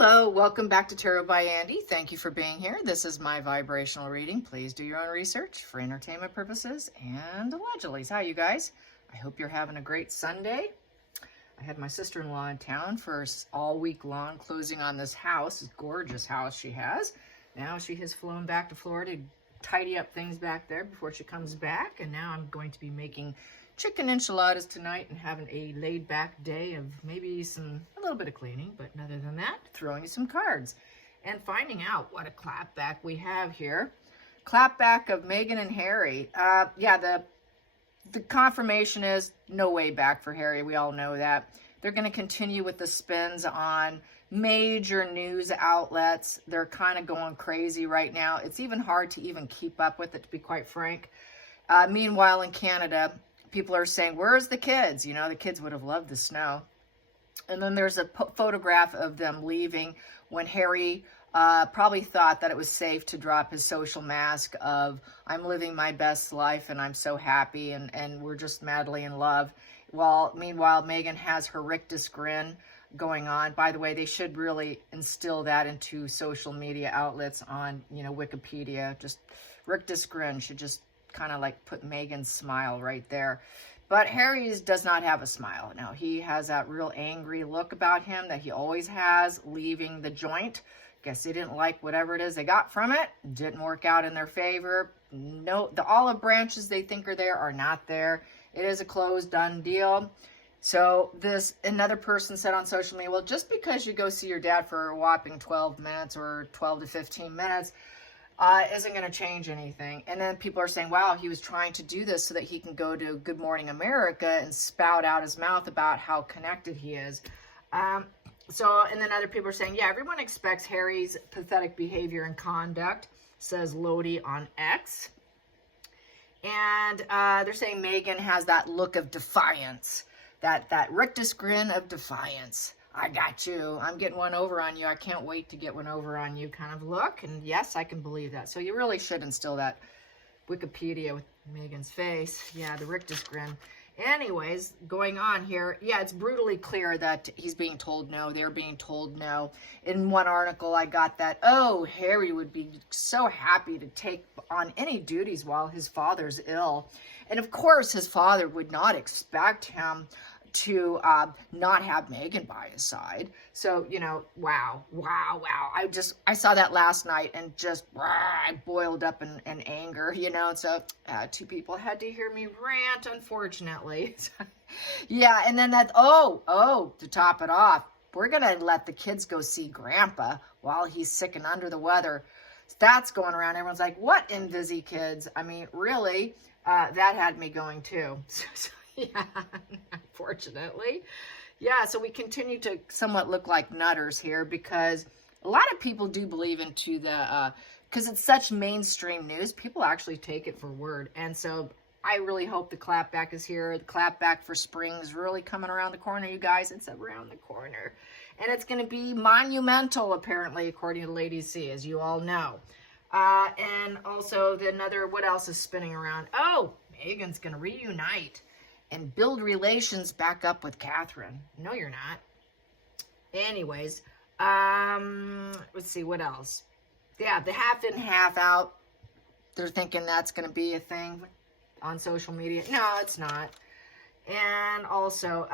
Hello, welcome back to Tarot by Andy. Thank you for being here. This is my vibrational reading. Please do your own research for entertainment purposes and allegedly. Hi, you guys. I hope you're having a great Sunday. I had my sister-in-law in town for all week long, closing on this house, this gorgeous house she has. Now she has flown back to Florida to tidy up things back there before she comes back. And now I'm going to be making chicken enchiladas tonight and having a laid-back day of maybe a little bit of cleaning, but other than that, throwing you some cards and finding out what a clapback we have here. Clapback of Meghan and Harry. The confirmation is no way back for Harry. We all know that. They're going to continue with the spins on major news outlets. They're kind of going crazy right now. It's even hard to even keep up with it, to be quite frank. Meanwhile, in Canada, people are saying, where's the kids? You know, the kids would have loved the snow. And then there's a photograph of them leaving when Harry probably thought that it was safe to drop his social mask of, I'm living my best life and I'm so happy and we're just madly in love. Meanwhile, Meghan has her rictus grin going on. By the way, they should really instill that into social media outlets on, Wikipedia. Just rictus grin should just kind of like put Meghan's smile right there. But Harry's does not have a smile. Now, he has that real angry look about him that he always has leaving the joint. Guess they didn't like whatever it is they got from it. Didn't work out in their favor. No, the olive branches they think are there are not there. It is a closed, done deal. So another person said on social media, well, just because you go see your dad for a whopping 12 minutes or 12 to 15 minutes, isn't going to change anything. And then people are saying, wow, he was trying to do this so that he can go to Good Morning America and spout out his mouth about how connected he is. And then other people are saying, yeah, everyone expects Harry's pathetic behavior and conduct, says Lodi on X. And they're saying Meghan has that look of defiance, that rictus grin of defiance. I got you. I'm getting one over on you. I can't wait to get one over on you kind of look. And yes, I can believe that. So you really should instill that Wikipedia with Meghan's face. Yeah, the rictus grin. Anyways, going on here. Yeah, it's brutally clear that he's being told no. They're being told no. In one article, I got that, oh, Harry would be so happy to take on any duties while his father's ill. And of course, his father would not expect him to not have Meghan by his side. So, wow. I saw that last night and just I boiled up in anger, So two people had to hear me rant, unfortunately. Yeah, and then to top it off, we're going to let the kids go see Grandpa while he's sick and under the weather. That's going around. Everyone's like, what in Vizzy kids? I mean, really, that had me going too. Yeah, unfortunately. Yeah, so we continue to somewhat look like nutters here because a lot of people do believe into because it's such mainstream news, people actually take it for word. And so I really hope the clapback is here. The clapback for spring is really coming around the corner, you guys. It's around the corner. And it's going to be monumental, apparently, according to Lady C, as you all know. And also what else is spinning around? Oh, Meghan's going to reunite and build relations back up with Catherine. No, you're not. Anyways, let's see, what else? Yeah, the half in, half out. They're thinking that's going to be a thing on social media. No, it's not. And also,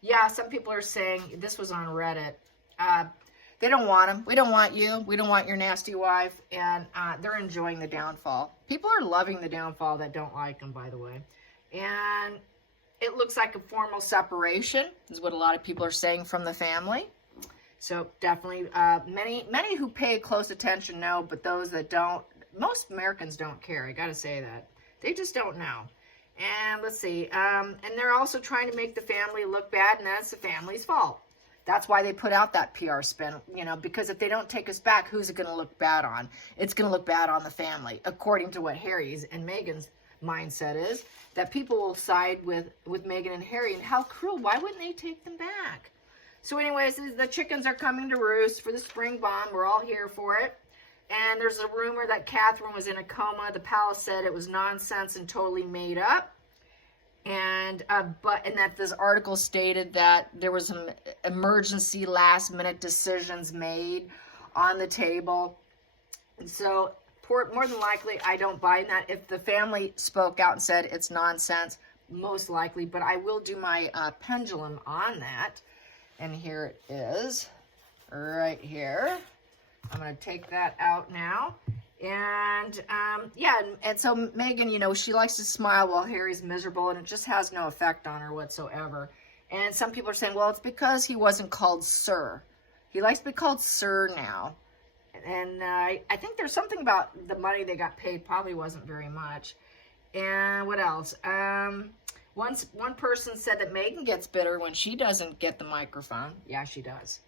yeah, some people are saying, this was on Reddit, they don't want him. We don't want you. We don't want your nasty wife. And they're enjoying the downfall. People are loving the downfall that don't like him, by the way. And it looks like a formal separation is what a lot of people are saying from the family. So definitely many who pay close attention know, but those that don't, most Americans don't care. I got to say that. They just don't know. And let's see. And they're also trying to make the family look bad, and that's the family's fault. That's why they put out that PR spin, because if they don't take us back, who's it going to look bad on? It's going to look bad on the family, according to what Harry's and Meghan's mindset is, that people will side with Meghan and Harry. And how cruel. Why wouldn't they take them back? So anyways, the chickens are coming to roost for the spring bomb. We're all here for it. And there's a rumor that Catherine was in a coma. The palace said it was nonsense and totally made up. And and that this article stated that there was some emergency last minute decisions made on the table. And so more than likely, I don't buy in that. If the family spoke out and said it's nonsense, most likely, but I will do my pendulum on that. And here it is, right here. I'm going to take that out now. And yeah, and so Megan, you know, she likes to smile while Harry's miserable, and it just has no effect on her whatsoever. And some people are saying, well, it's because he wasn't called sir. He likes to be called sir now. And I think there's something about the money they got paid probably wasn't very much. And what else? One person said that Megan gets bitter when she doesn't get the microphone. Yeah, she does.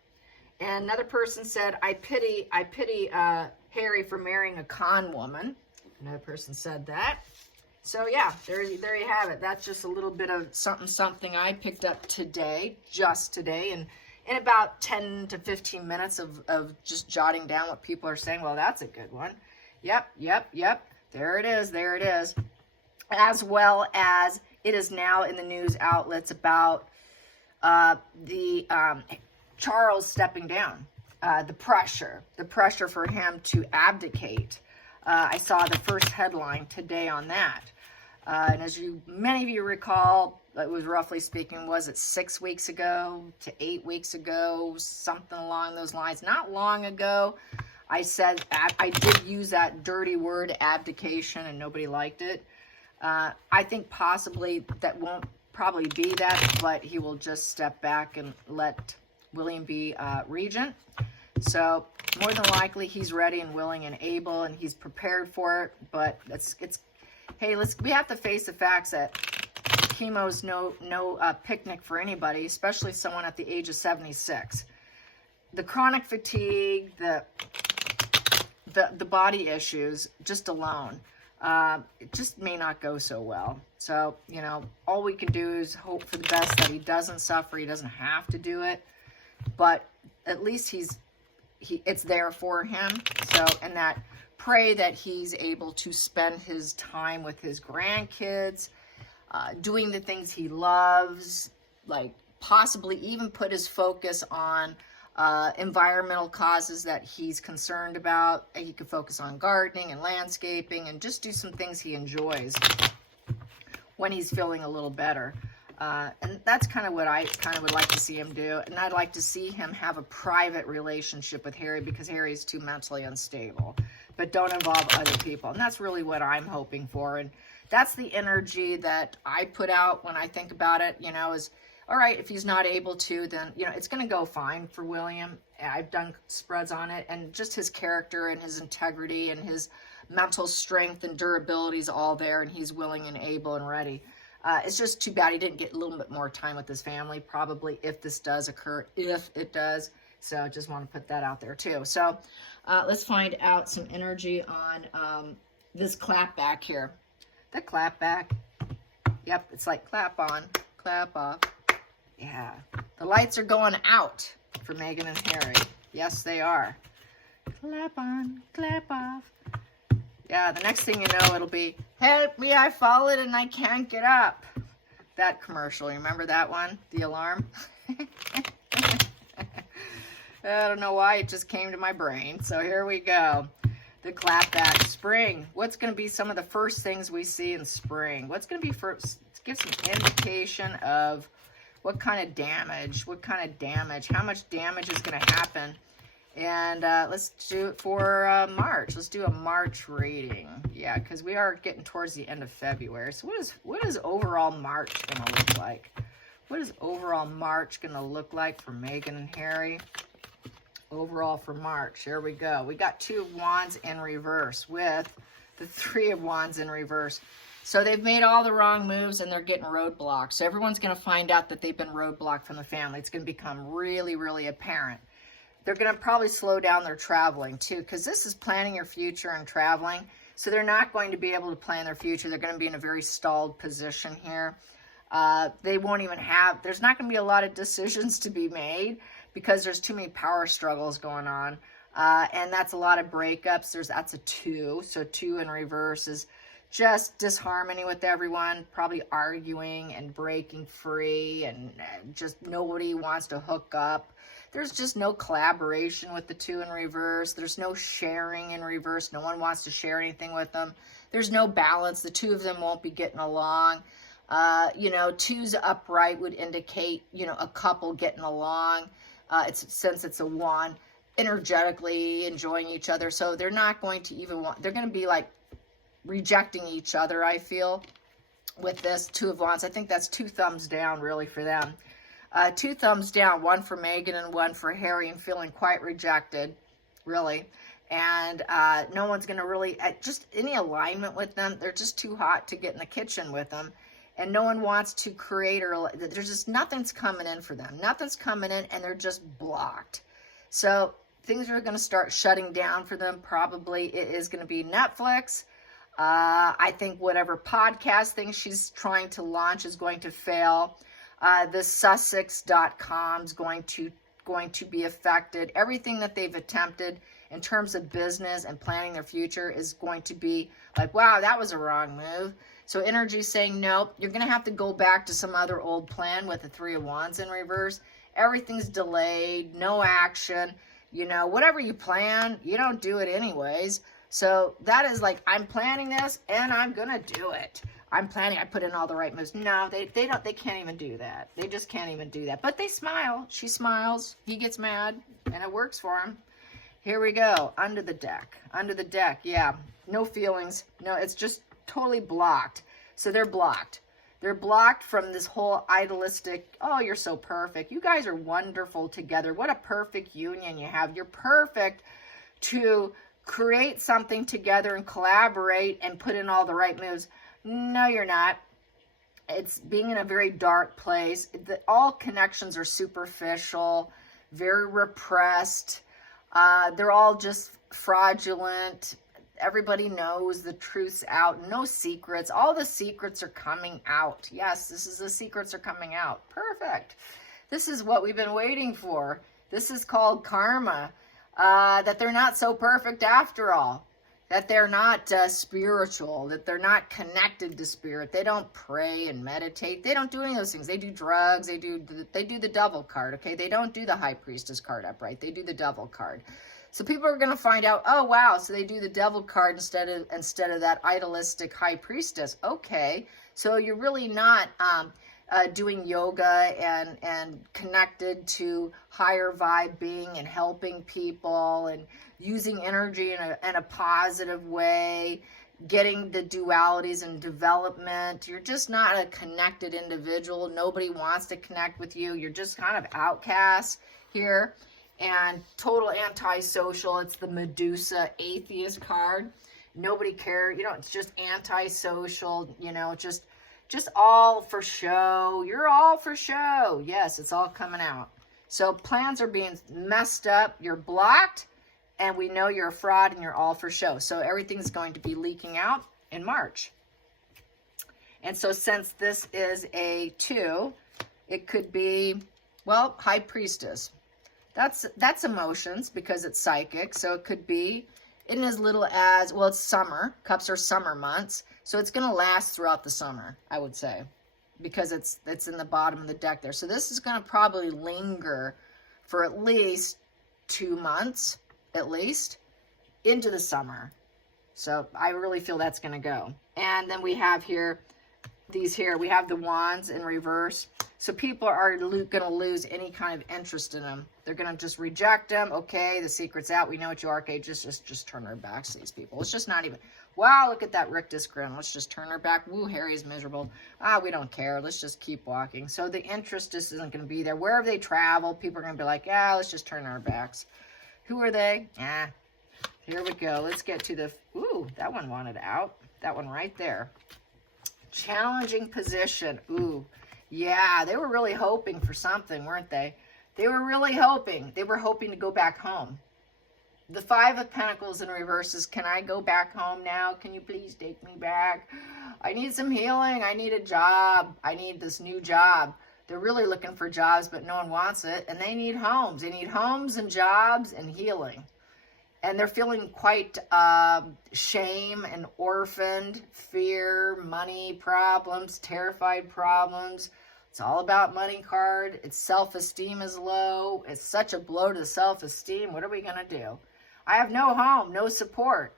And another person said, I pity Harry for marrying a con woman. Another person said that. So yeah, there you have it. That's just a little bit of something I picked up today, just today, and in about 10 to 15 minutes of just jotting down what people are saying. Well, that's a good one. Yep. There it is. As well as it is now in the news outlets about the Charles stepping down, the pressure for him to abdicate. I saw the first headline today on that. And as many of you recall, it was roughly speaking, was it 6 weeks ago to 8 weeks ago, something along those lines. Not long ago, I said, I did use that dirty word abdication, and nobody liked it. I think possibly that won't probably be that, but he will just step back and let William be regent. So more than likely he's ready and willing and able, and he's prepared for it. But we have to face the facts that chemo's no picnic for anybody, especially someone at the age of 76. The chronic fatigue, the body issues just alone, it just may not go so well. So, you know, all we can do is hope for the best, that he doesn't suffer. He doesn't have to do it, but at least it's there for him. So, and that pray that he's able to spend his time with his grandkids, doing the things he loves, like possibly even put his focus on environmental causes that he's concerned about. He could focus on gardening and landscaping and just do some things he enjoys when he's feeling a little better. And that's kind of what I would like to see him do. And I'd like to see him have a private relationship with Harry, because Harry is too mentally unstable. But don't involve other people. And that's really what I'm hoping for. And that's the energy that I put out when I think about it, you know, is, all right, if he's not able to, then, you know, it's going to go fine for William. I've done spreads on it, and just his character and his integrity and his mental strength and durability is all there, and he's willing and able and ready. It's just too bad he didn't get a little bit more time with his family, probably, if this does occur, if it does. So I just want to put that out there too. So let's find out some energy on this clap back here. The clap back. Yep, it's like clap on, clap off. Yeah, the lights are going out for Meghan and Harry. Yes, they are. Clap on, clap off. Yeah, the next thing you know, it'll be, help me, I fallen and I can't get up. That commercial, you remember that one? The alarm? I don't know why, it just came to my brain. So here we go. The clapback. Spring. What's going to be some of the first things we see in spring? What's going to be first? Let's give some indication of what kind of damage, how much damage is going to happen. And let's do it for March. Let's do a March reading. Yeah, because we are getting towards the end of February. So what is overall March going to look like? What is overall March going to look like for Meghan and Harry? Overall for March. Here we go. We got 2 of Wands in reverse with the 3 of Wands in reverse. So they've made all the wrong moves and they're getting roadblocked. So everyone's going to find out that they've been roadblocked from the family. It's going to become really, really apparent. They're going to probably slow down their traveling too, because this is planning your future and traveling. So they're not going to be able to plan their future. They're going to be in a very stalled position here. They won't even have, there's not going to be a lot of decisions to be made because there's too many power struggles going on. And that's a lot of breakups. That's a 2. So 2 in reverse is just disharmony with everyone, probably arguing and breaking free, and just nobody wants to hook up. There's just no collaboration with the 2 in reverse. There's no sharing in reverse. No one wants to share anything with them. There's no balance. The 2 of them won't be getting along. 2's upright would indicate, a couple getting along. Since it's a 1, energetically enjoying each other. so they're not going to even want, they're going to be like rejecting each other, I feel, with this 2 of Wands. I think that's 2 thumbs down really for them. 2 thumbs down, 1 for Megan and 1 for Harry, and feeling quite rejected, really. And no one's going to really, just any alignment with them. They're just too hot to get in the kitchen with them. And no one wants to create, or there's just nothing's coming in for them. Nothing's coming in, and they're just blocked. So things are going to start shutting down for them. Probably it is going to be Netflix. I think whatever podcast thing she's trying to launch is going to fail. The Sussex.com is going to be affected. Everything that they've attempted in terms of business and planning their future is going to be like, wow, that was a wrong move. So energy saying, nope, you're going to have to go back to some other old plan with the 3 of Wands in reverse. Everything's delayed, no action. Whatever you plan, you don't do it anyways. So that is like, I'm planning this and I'm going to do it. I'm planning, I put in all the right moves. No, they can't even do that. They just can't even do that. But they smile. She smiles. He gets mad, and it works for him. Here we go. Under the deck. Under the deck. Yeah. No feelings. No, it's just totally blocked. So they're blocked. They're blocked from this whole idealistic, oh, you're so perfect. You guys are wonderful together. What a perfect union you have. You're perfect to create something together and collaborate and put in all the right moves. No, you're not. It's being in a very dark place. All connections are superficial, very repressed. They're all just fraudulent. Everybody knows the truth's out. No secrets. All the secrets are coming out. Yes, the secrets are coming out. Perfect. This is what we've been waiting for. This is called karma. That they're not so perfect after all. That they're not spiritual, that they're not connected to spirit. They don't pray and meditate. They don't do any of those things. They do drugs. They do the devil card, okay? They don't do the high priestess card upright. They do the devil card. So people are going to find out, oh, wow, so they do the devil card instead of that idealistic high priestess. Okay, so you're really not doing yoga and connected to higher vibe being and helping people and using energy in a positive way, getting the dualities and development. You're just not a connected individual. Nobody wants to connect with you. You're just kind of outcast here and total antisocial. It's the Medusa atheist card. Nobody cares. It's just antisocial, just all for show. You're all for show. Yes, it's all coming out. So plans are being messed up. You're blocked. And we know you're a fraud and you're all for show. So everything's going to be leaking out in March. And so since this is a 2, it could be, well, high priestess. That's emotions because it's psychic. So it could be in as little as, well, it's summer. Cups are summer months. So it's going to last throughout the summer, I would say, because it's in the bottom of the deck there. So this is going to probably linger for at least 2 months. At least into the summer. So I really feel that's going to go. And then we have here, we have the Wands in reverse. So people are going to lose any kind of interest in them. They're going to just reject them. Okay, the secret's out. We know what you are. Okay, just turn our backs to these people. It's just not even, wow, look at that rictus grin. Let's just turn our back. Woo, Harry's miserable. We don't care. Let's just keep walking. So the interest just isn't going to be there. Wherever they travel, people are going to be like, yeah, let's just turn our backs. Who are they? Here we go. Let's get to the, ooh, that one wanted out. That one right there. Challenging position. Ooh, yeah, they were really hoping for something, weren't they? They were really hoping. They were hoping to go back home. The 5 of Pentacles in reverse is, can I go back home now? Can you please take me back? I need some healing. I need a job. I need this new job. They're really looking for jobs, but no one wants it. And they need homes. They need homes and jobs and healing. and they're feeling quite shame and orphaned, fear, money problems, terrified problems. It's all about money card. Its self-esteem is low. It's such a blow to the self-esteem. What are we going to do? I have no home, no support.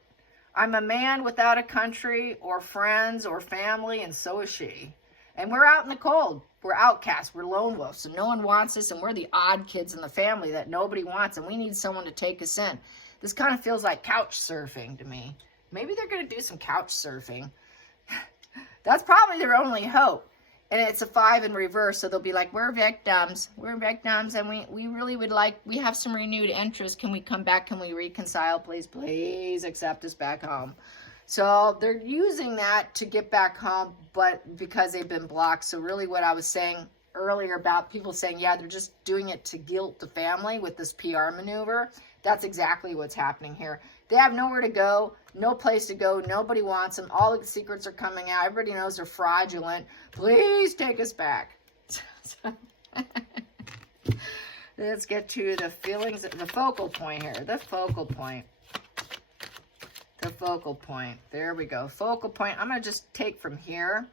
I'm a man without a country or friends or family, and so is she. And we're out in the cold. We're outcasts. We're lone wolves. So no one wants us, and we're the odd kids in the family that nobody wants, and we need someone to take us in. This kind of feels like couch surfing to me. Maybe they're going to do some couch surfing. That's probably their only hope. And it's a 5 in reverse, so they'll be like, we're victims, and we really would like, we have some renewed interest. Can we come back? Can we reconcile? Please accept us back home. So they're using that to get back home, but because they've been blocked. So really what I was saying earlier about people saying, yeah, they're just doing it to guilt the family with this PR maneuver. That's exactly what's happening here. They have nowhere to go, no place to go. Nobody wants them. All the secrets are coming out. Everybody knows they're fraudulent. Please take us back. Let's get to the feelings, the focal point here. The focal point. The focal point. There we go. Focal point. I'm going to just take from here.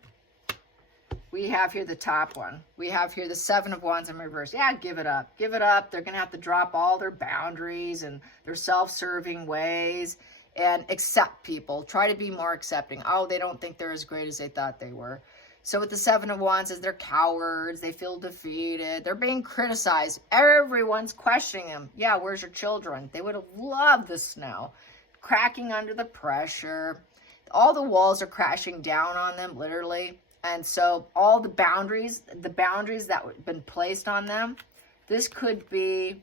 We have here the top one. We have here the 7 of Wands in reverse. Yeah, give it up. Give it up. They're going to have to drop all their boundaries and their self-serving ways and accept people. Try to be more accepting. Oh, they don't think they're as great as they thought they were. So with the 7 of Wands, they're cowards. They feel defeated. They're being criticized. Everyone's questioning them. Yeah, where's your children? They would have loved the snow. Cracking under the pressure. All the walls are crashing down on them, literally. And so all the boundaries that have been placed on them, this could be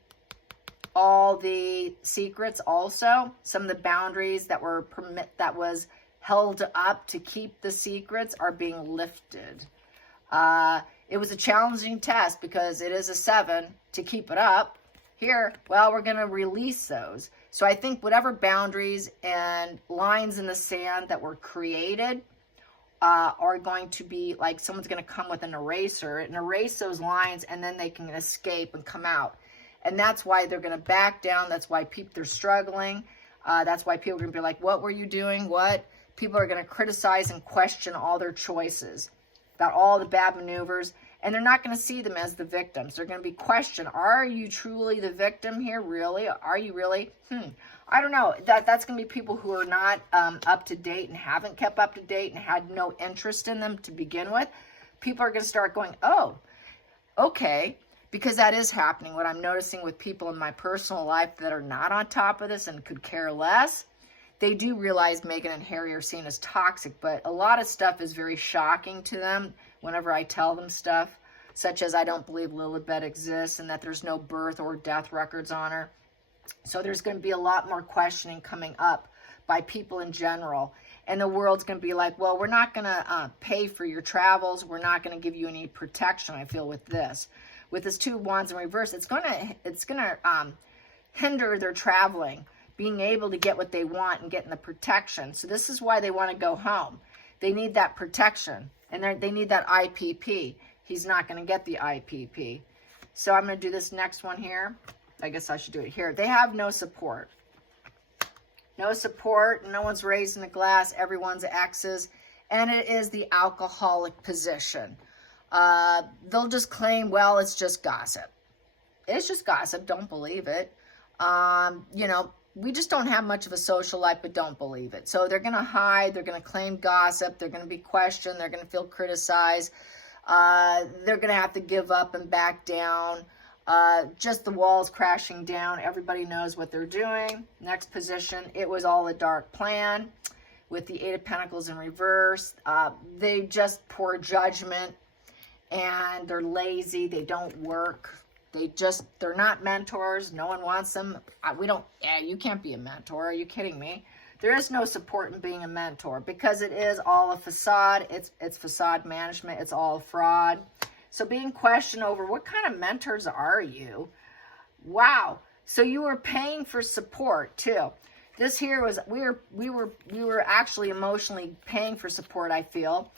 all the secrets also. Some of the boundaries that was held up to keep the secrets are being lifted. It was a challenging test because it is a 7 to keep it up. Here, well, we're going to release those. So I think whatever boundaries and lines in the sand that were created are going to be like someone's going to come with an eraser and erase those lines, and then they can escape and come out. And that's why they're going to back down. That's why they're struggling. That's why people are going to be like, what were you doing? What? People are going to criticize and question all their choices, about all the bad maneuvers. And they're not going to see them as the victims. They're going to be questioned. Are you truly the victim here? Really? Are you really? I don't know. That's going to be people who are not up to date and haven't kept up to date and had no interest in them to begin with. People are going to start going, oh, okay. Because that is happening. What I'm noticing with people in my personal life that are not on top of this and could care less, they do realize Meghan and Harry are seen as toxic, but a lot of stuff is very shocking to them whenever I tell them stuff, such as I don't believe Lilibet exists and that there's no birth or death records on her. So there's going to be a lot more questioning coming up by people in general. And the world's going to be like, well, we're not going to pay for your travels. We're not going to give you any protection, I feel, with this. With this 2 Wands in reverse, it's going to hinder their traveling, being able to get what they want and getting the protection. So this is why they want to go home. They need that protection, and they need that IPP. He's not going to get the IPP. So I'm going to do this next one here. I guess I should do it here. They have no support. No support. No one's raising a glass. Everyone's exes. And it is the alcoholic position. They'll just claim, well, it's just gossip. It's just gossip. Don't believe it. You know, we just don't have much of a social life, but don't believe it. So they're going to hide. They're going to claim gossip. They're going to be questioned. They're going to feel criticized. They're going to have to give up and back down. Just the walls crashing down. Everybody knows what they're doing. Next position, it was all a dark plan with the 8 of Pentacles in reverse. They just poor judgment and they're lazy. They don't work. They're not mentors. No one wants them. You can't be a mentor. Are you kidding me? There is no support in being a mentor because it is all a facade. It's facade management. It's all fraud. So being questioned over what kind of mentors are you? Wow. So you were paying for support too. This here was, we were actually emotionally paying for support, I feel.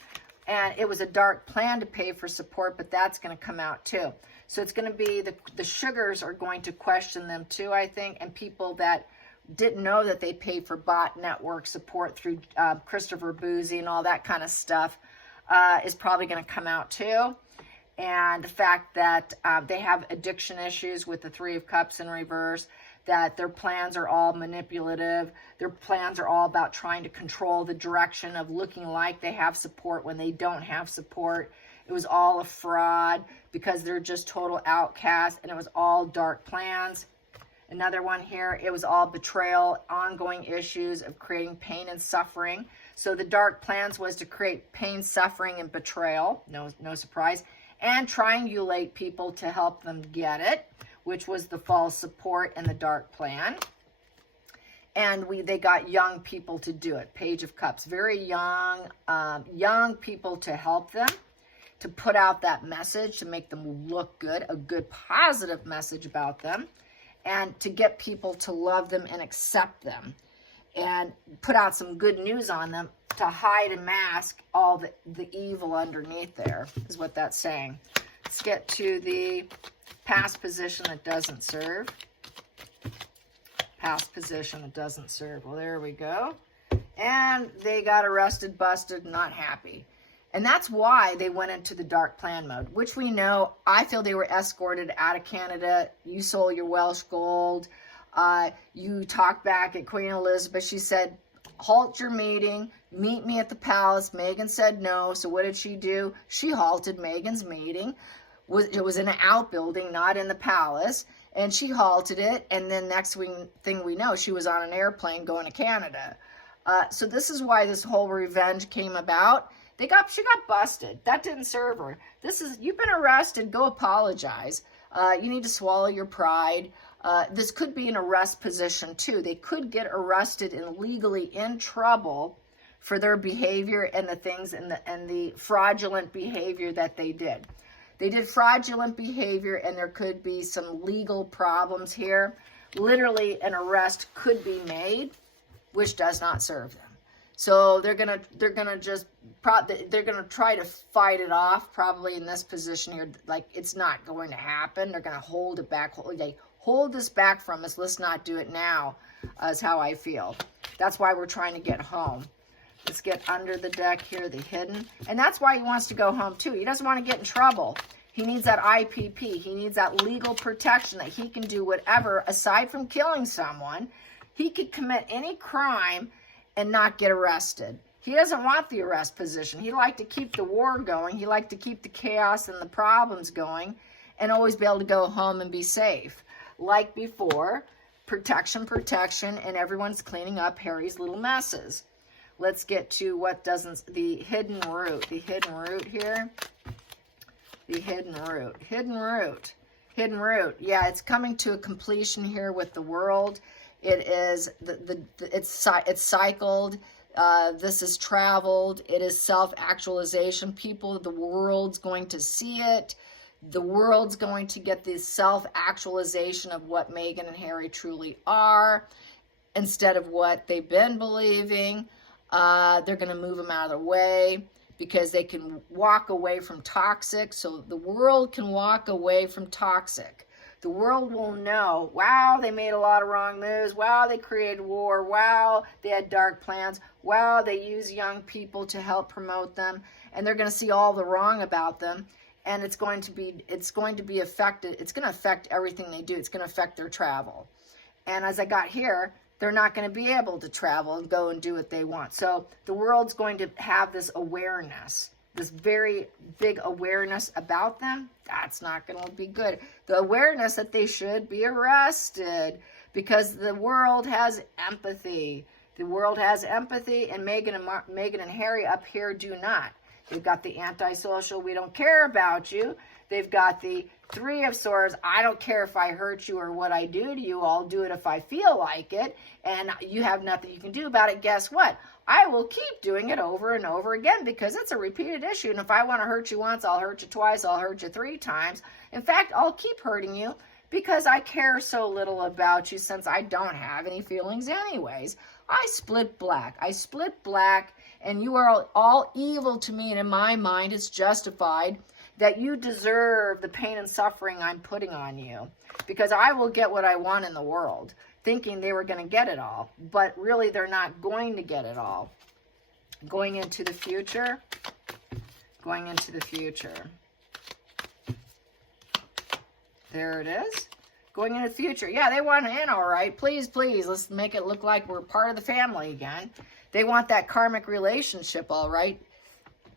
And it was a dark plan to pay for support, but that's going to come out too. So it's going to be the sugars are going to question them too, I think. And people that didn't know that they paid for bot network support through Christopher Boozy and all that kind of stuff, is probably going to come out too. And the fact that they have addiction issues with the Three of Cups in reverse, that their plans are all manipulative. Their plans are all about trying to control the direction of looking like they have support when they don't have support. It was all a fraud because they're just total outcasts, and it was all dark plans. Another one here, it was all betrayal, ongoing issues of creating pain and suffering. So the dark plans was to create pain, suffering, and betrayal. No surprise. And triangulate people to help them get it, which was the false support and the dark plan. And they got young people to do it. Page of Cups, very young people to help them, to put out that message, to make them look good, a good positive message about them, and to get people to love them and accept them, and put out some good news on them to hide and mask all the evil underneath there, is what that's saying. Let's get to the past position that doesn't serve. Past position that doesn't serve. Well, there we go. And they got arrested, busted, not happy. And that's why they went into the dark plan mode, which we know. I feel they were escorted out of Canada. You sold your Welsh gold. You talked back at Queen Elizabeth. She said, halt your meeting, meet me at the palace. Meghan said no. So what did she do? She halted Meghan's meeting. It was in an outbuilding, not in the palace. And she halted it. And then next thing we know, she was on an airplane going to Canada. So this is why this whole revenge came about. She got busted. That didn't serve her. You've been arrested. Go apologize. You need to swallow your pride. This could be an arrest position too. They could get arrested and legally in trouble for their behavior and the things and the fraudulent behavior that they did. They did fraudulent behavior, and there could be some legal problems here. Literally, an arrest could be made, which does not serve them. So they're gonna try to fight it off, probably in this position here. Like, it's not going to happen. They're gonna hold it back. They hold this back from us. Let's not do it now, is how I feel. That's why we're trying to get home. Let's get under the deck here, the hidden. And that's why he wants to go home too. He doesn't want to get in trouble. He needs that IPP. He needs that legal protection that he can do whatever, aside from killing someone. He could commit any crime and not get arrested. He doesn't want the arrest position. He liked to keep the war going. He liked to keep the chaos and the problems going and always be able to go home and be safe. Like before, protection, and everyone's cleaning up Harry's little messes. Let's get to the hidden root. The hidden root here. The hidden root. Hidden root. Yeah, it's coming to a completion here with the world. It is, it's cycled. This is traveled. It is self-actualization. People, the world's going to see it. The world's going to get this self-actualization of what Meghan and Harry truly are instead of what they've been believing. They're going to move them out of the way because they can walk away from toxic. So the world can walk away from toxic. The world will know, wow, they made a lot of wrong moves. Wow, they created war. Wow, they had dark plans. Wow, they use young people to help promote them. And they're going to see all the wrong about them. And it's going to be affected. It's going to affect everything they do. It's going to affect their travel. And as I got here, they're not going to be able to travel and go and do what they want. So the world's going to have this awareness, this very big awareness about them. That's not going to be good. The awareness that they should be arrested because the world has empathy. The world has empathy, and Meghan and Harry up here do not. They've got the antisocial, we don't care about you. They've got the Three of Swords, I don't care if I hurt you or what I do to you. I'll do it if I feel like it. And you have nothing you can do about it. Guess what? I will keep doing it over and over again because it's a repeated issue. And if I want to hurt you once, I'll hurt you twice. I'll hurt you 3 times. In fact, I'll keep hurting you because I care so little about you since I don't have any feelings anyways. I split black. And you are all evil to me. And in my mind, it's justified that you deserve the pain and suffering I'm putting on you, because I will get what I want in the world, thinking they were going to get it all, but really they're not going to get it all. Going into the future, going into the future. There it is. Going into the future. Yeah, they want in, all right. Please, please, let's make it look like we're part of the family again. They want that karmic relationship, all right.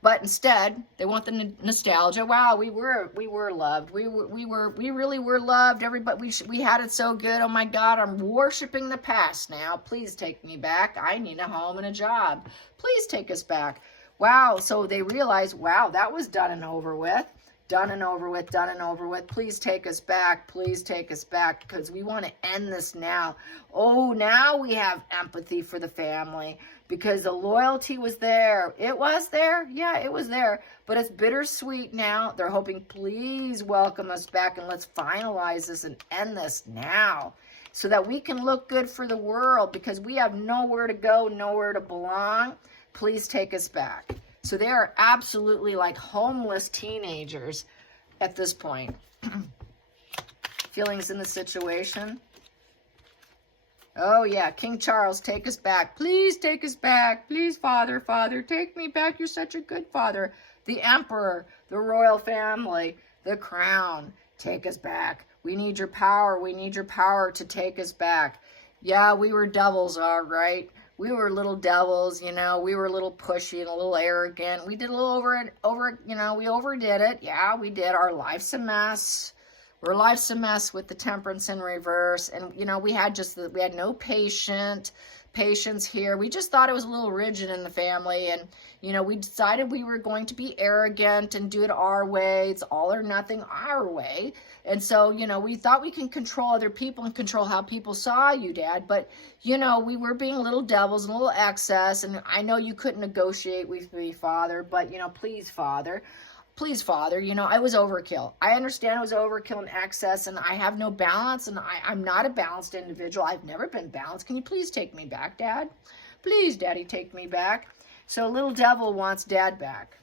But instead, they want the nostalgia. Wow, we were loved. We really were loved. Everybody, we had it so good. Oh my God, I'm worshiping the past now. Please take me back. I need a home and a job. Please take us back. Wow. So they realize, wow, that was done and over with. Done and over with, done and over with. Please take us back. Please take us back, because we want to end this now. Oh, now we have empathy for the family, because the loyalty was there. It was there. Yeah, it was there. But it's bittersweet now. They're hoping, please welcome us back, and let's finalize this and end this now, so that we can look good for the world, because we have nowhere to go, nowhere to belong. Please take us back. So they are absolutely like homeless teenagers at this point. Feelings in the situation. Oh yeah, King Charles, take us back. Please take us back. Please, Father, Father, take me back. You're such a good father. The Emperor, the royal family, the crown, take us back. We need your power. We need your power to take us back. Yeah, we were devils, all right. We were little devils, you know. We were a little pushy and a little arrogant. We did a little you know, we overdid it. Yeah, we did. Our life's a mess. We're life's a mess with the temperance in reverse. And, you know, we had no patience here. We just thought it was a little rigid in the family. And, you know, we decided we were going to be arrogant and do it our way. It's all or nothing our way. And so, you know, we thought we can control other people and control how people saw you, Dad. But, you know, we were being little devils and a little excess. And I know you couldn't negotiate with me, Father. But, you know, please, Father. Please, Father, you know, I was overkill. I understand it was overkill and excess, and I have no balance, and I'm not a balanced individual. I've never been balanced. Can you please take me back, Dad? Please, Daddy, take me back. So little devil wants Dad back.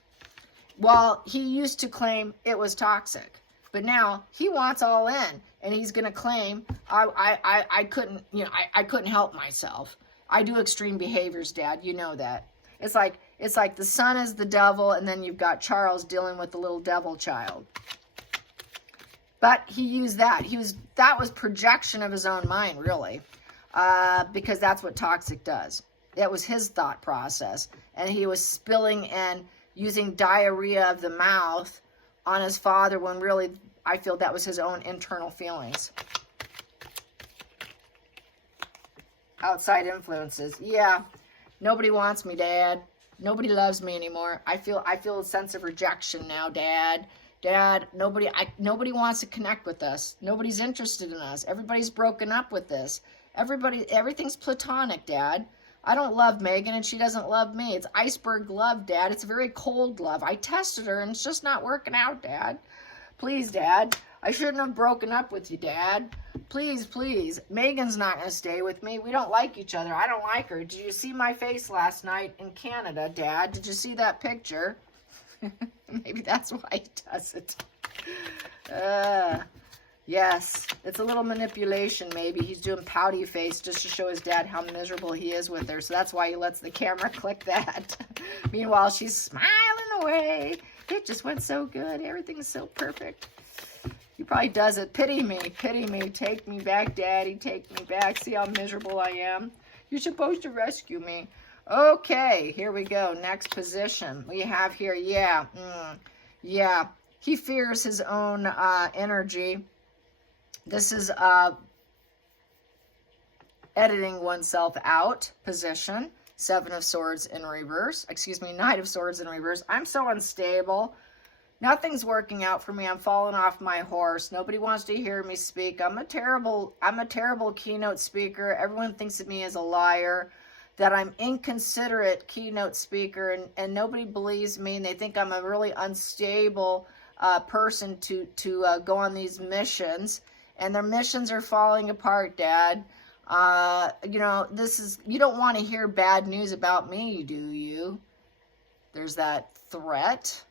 Well, he used to claim it was toxic, but now he wants all in, and he's going to claim I couldn't, you know, I couldn't help myself. I do extreme behaviors, Dad. You know that. It's like the son is the devil, and then you've got Charles dealing with the little devil child. But he used that. That was projection of his own mind, really, because that's what toxic does. That was his thought process, and he was spilling and using diarrhea of the mouth on his father, when really I feel that was his own internal feelings. Outside influences, yeah. Nobody wants me, Dad. Nobody loves me anymore. I feel a sense of rejection now, Dad. Dad, nobody wants to connect with us. Nobody's interested in us. Everybody's broken up with this. Everything's platonic, Dad. I don't love Megan, and she doesn't love me. It's iceberg love, Dad. It's a very cold love. I tested her, and it's just not working out, Dad. Please, Dad. I shouldn't have broken up with you, Dad. Please, please. Megan's not going to stay with me. We don't like each other. I don't like her. Did you see my face last night in Canada, Dad? Did you see that picture? Maybe that's why he does it. Yes. It's a little manipulation, maybe. He's doing pouty face just to show his dad how miserable he is with her. So that's why he lets the camera click that. Meanwhile, she's smiling away. It just went so good. Everything's so perfect. He probably does it. Pity me, take me back, Daddy, take me back. See how miserable I am? You're supposed to rescue me. Okay, here we go. Next position. We have here, yeah. He fears his own energy. This is editing oneself out position. Seven of Swords in reverse. Excuse me, Knight of Swords in reverse. I'm so unstable. Nothing's working out for me. I'm falling off my horse. Nobody wants to hear me speak. I'm a terrible keynote speaker. Everyone thinks of me as a liar, that I'm inconsiderate keynote speaker, and nobody believes me, and they think I'm a really unstable person to go on these missions, and their missions are falling apart, Dad. You know, you don't want to hear bad news about me, do you? There's that threat.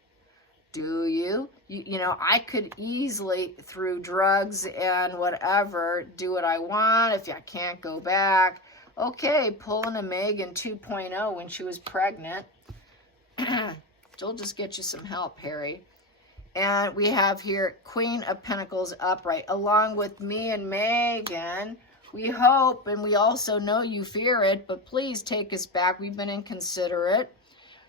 Do you? You know, I could easily, through drugs and whatever, do what I want if I can't go back. Okay, pulling a Megan 2.0 when she was pregnant. She'll just get you some help, Harry. And we have here Queen of Pentacles upright, along with me and Megan. We hope, and we also know you fear it, but please take us back. We've been inconsiderate.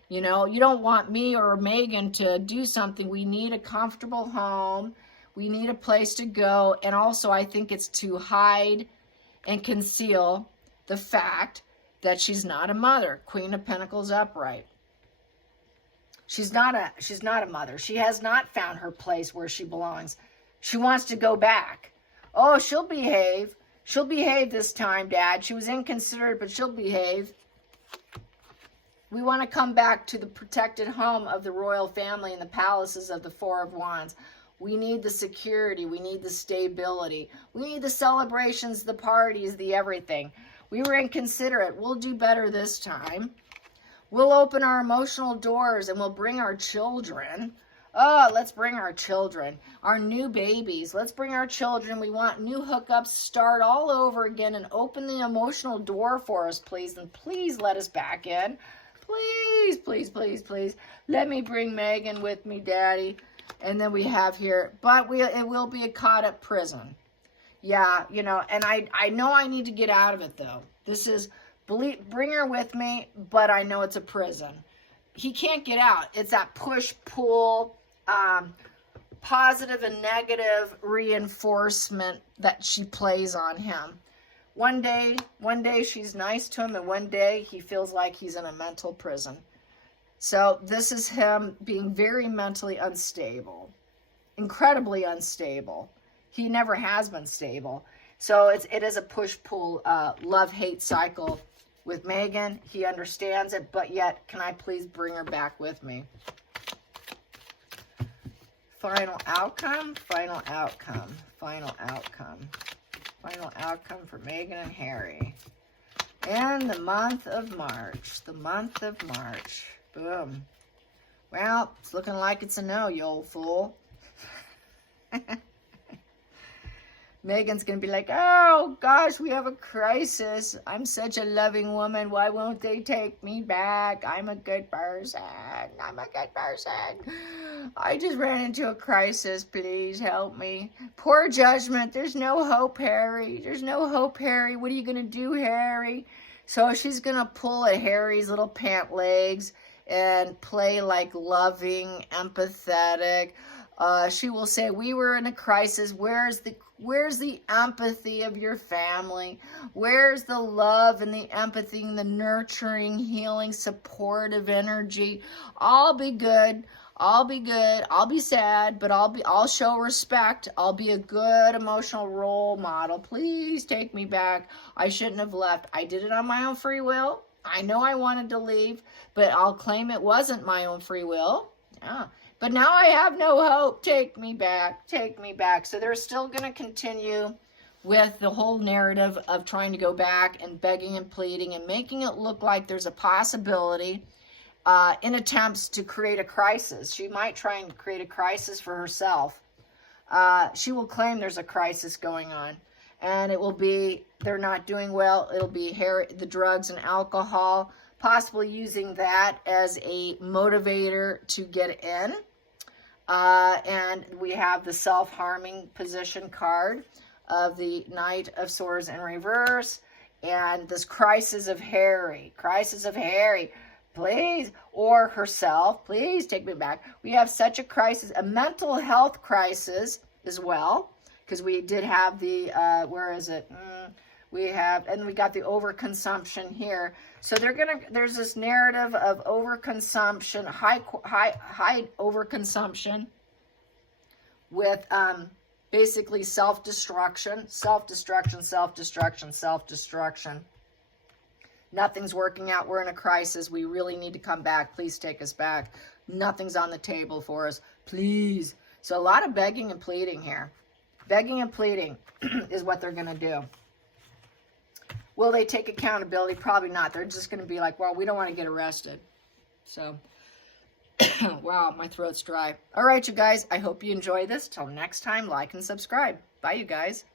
You know, you don't want me or Megan to do something. We need a comfortable home. We need a place to go. And also, I think it's to hide and conceal the fact that she's not a mother. Queen of Pentacles upright. She's not a mother. She has not found her place where she belongs. She wants to go back. Oh, she'll behave. She'll behave this time, Dad. She was inconsiderate, but she'll behave. We want to come back to the protected home of the royal family and the palaces of the Four of Wands. We need the security. We need the stability. We need the celebrations, the parties, the everything. We were inconsiderate. We'll do better this time. We'll open our emotional doors and we'll bring our children. Oh, let's bring our children, our new babies. Let's bring our children. We want new hookups, start all over again and open the emotional door for us, please. And please let us back in. Please, please, please, please. Let me bring Megan with me, Daddy. And then we have here, but it will be a caught up prison. Yeah, you know, and I know I need to get out of it, though. This is... Bring her with me, but I know it's a prison. He can't get out. It's that push-pull, positive and negative reinforcement that she plays on him. One day she's nice to him, and one day he feels like he's in a mental prison. So this is him being very mentally unstable, incredibly unstable. He never has been stable. So it is a push-pull, love-hate cycle. With Megan, he understands it, but yet, can I please bring her back with me? Final outcome, final outcome, final outcome. Final outcome for Megan and Harry. And the month of March, Boom. Well, it's looking like it's a no, you old fool. Megan's going to be like, oh, gosh, we have a crisis. I'm such a loving woman. Why won't they take me back? I'm a good person. I just ran into a crisis. Please help me. Poor judgment. There's no hope, Harry. There's no hope, Harry. What are you going to do, Harry? So she's going to pull at Harry's little pant legs and play like loving, empathetic. She will say, we were in a crisis. Where's the empathy of your family? Where's the love and the empathy and the nurturing, healing, supportive energy? I'll be good. I'll be good. I'll be sad, but I'll show respect. I'll be a good emotional role model. Please take me back. I shouldn't have left. I did it on my own free will. I know I wanted to leave, but I'll claim it wasn't my own free will. Yeah. But now I have no hope. Take me back. Take me back. So they're still going to continue with the whole narrative of trying to go back and begging and pleading and making it look like there's a possibility in attempts to create a crisis. She might try and create a crisis for herself. She will claim there's a crisis going on. And it will be, they're not doing well. It'll be the drugs and alcohol, possibly using that as a motivator to get in. And we have the self-harming position card of the Knight of Swords in reverse. And this crisis of Harry, please, or herself, please take me back. We have such a crisis, a mental health crisis as well, because we did have the, where is it? We have, and we got the overconsumption here. So there's this narrative of overconsumption, high overconsumption with basically self-destruction. Nothing's working out. We're in a crisis. We really need to come back. Please take us back. Nothing's on the table for us. Please. So a lot of begging and pleading here. Begging and pleading is what they're going to do. Will they take accountability? Probably not. They're just going to be like, well, we don't want to get arrested. So Wow, my throat's dry. All right, you guys, I hope you enjoy this. Till next time, like and subscribe. Bye, you guys.